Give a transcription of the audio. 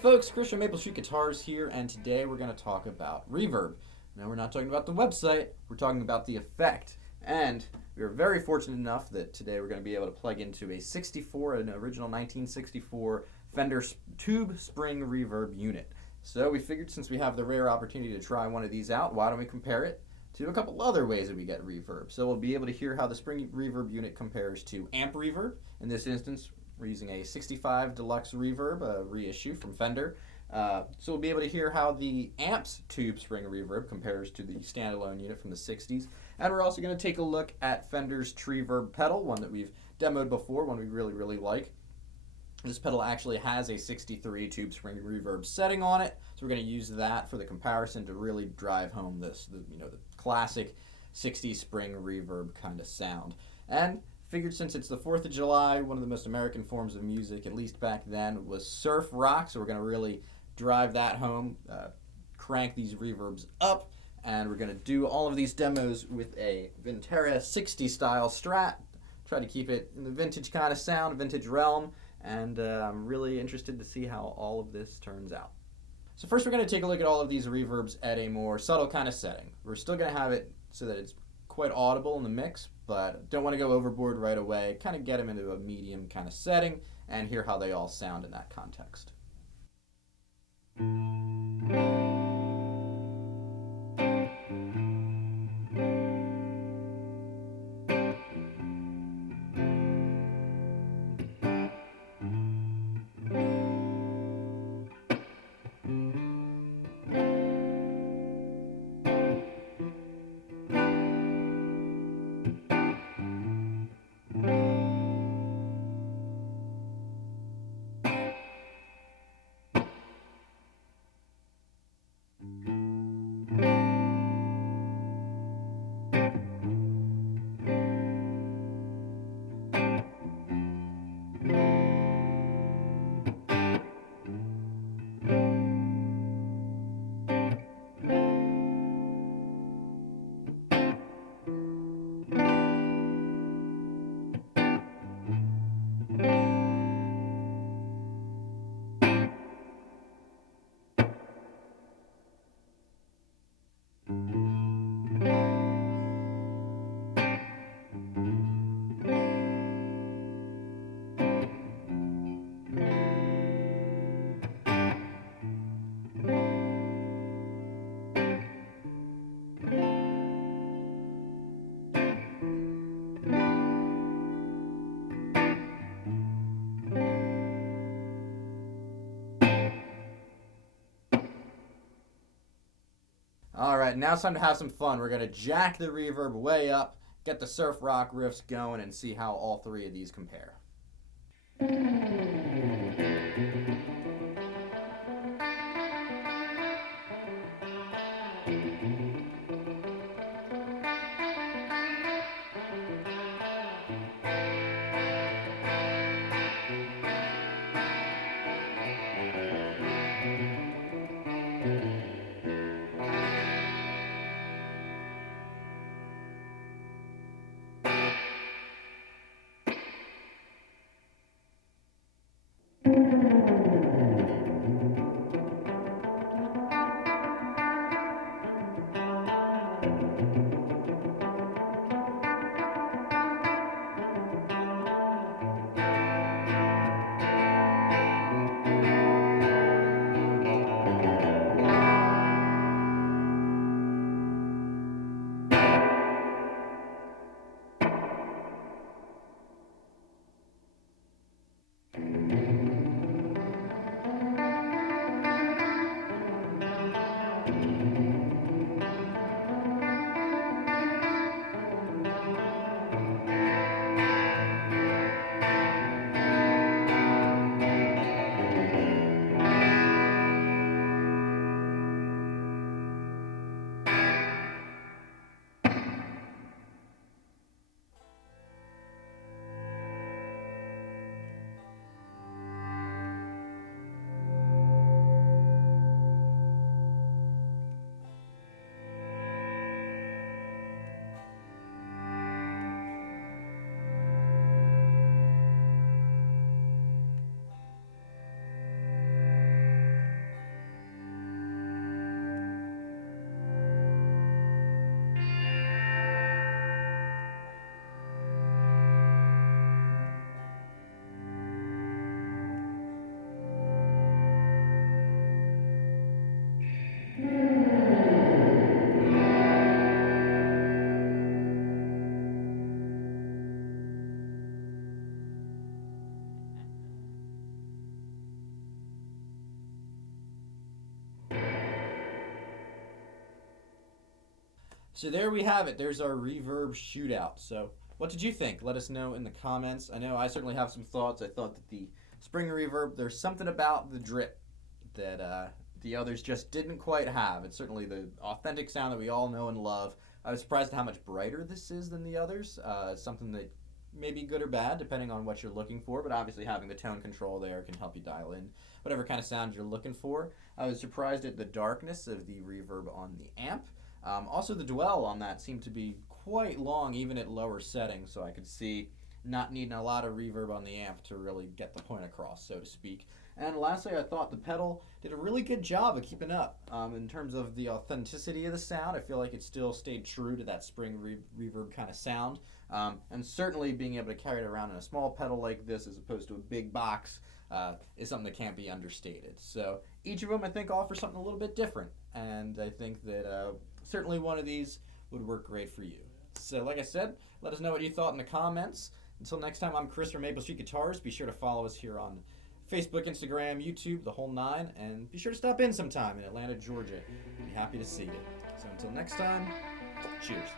folks, Christian Maple Street Guitars here, and today we're going to talk about reverb. Now we're not talking about the website, we're talking about the effect. And we are very fortunate enough that today we're going to be able to plug into a 64, an original 1964 Fender Tube Spring Reverb unit. So we figured since we have the rare opportunity to try one of these out, why don't we compare it to a couple other ways that we get reverb. So we'll be able to hear how the Spring Reverb unit compares to amp reverb. In this instance, we're using a 65 Deluxe Reverb, a reissue from Fender. So we'll be able to hear how the Amps Tube Spring Reverb compares to the standalone unit from the 60s. And we're also going to take a look at Fender's Tre-Verb pedal, one that we've demoed before, one we really like. This pedal actually has a 63 Tube Spring Reverb setting on it, so we're going to use that for the comparison to really drive home the classic 60s Spring Reverb kind of sound. And figured since it's the 4th of July, one of the most American forms of music, at least back then, was surf rock, so we're going to really drive that home, crank these reverbs up, and we're going to do all of these demos with a Vintera 60 style Strat, try to keep it in the vintage kind of sound, vintage realm, and I'm really interested to see how all of this turns out. So first we're going to take a look at all of these reverbs at a more subtle kind of setting. We're still going to have it so that it's quite audible in the mix, but don't want to go overboard right away. Kind of get them into a medium kind of setting and hear how they all sound in that context. Alright, now it's time to have some fun. We're going to jack the reverb way up, get the surf rock riffs going, and see how all three of these compare. So there we have it. There's our reverb shootout. So what did you think? Let us know in the comments. I know I certainly have some thoughts. I thought that the Spring Reverb, there's something about the drip that the others just didn't quite have. It's certainly the authentic sound that we all know and love. I was surprised at how much brighter this is than the others. Something that may be good or bad depending on what you're looking for, but obviously having the tone control there can help you dial in whatever kind of sound you're looking for. I was surprised at the darkness of the reverb on the amp. Also, the dwell on that seemed to be quite long, even at lower settings, so I could see not needing a lot of reverb on the amp to really get the point across, so to speak. And lastly, I thought the pedal did a really good job of keeping up in terms of the authenticity of the sound. I feel like it still stayed true to that Spring Reverb kind of sound. And certainly being able to carry it around in a small pedal like this as opposed to a big box is something that can't be understated. So each of them, I think, offers something a little bit different. And I think that certainly one of these would work great for you. So like I said, let us know what you thought in the comments. Until next time, I'm Chris from Maple Street Guitars. Be sure to follow us here on Facebook, Instagram, YouTube, the whole nine, and be sure to stop in sometime in Atlanta, Georgia. We'd be happy to see you. So until next time, cheers.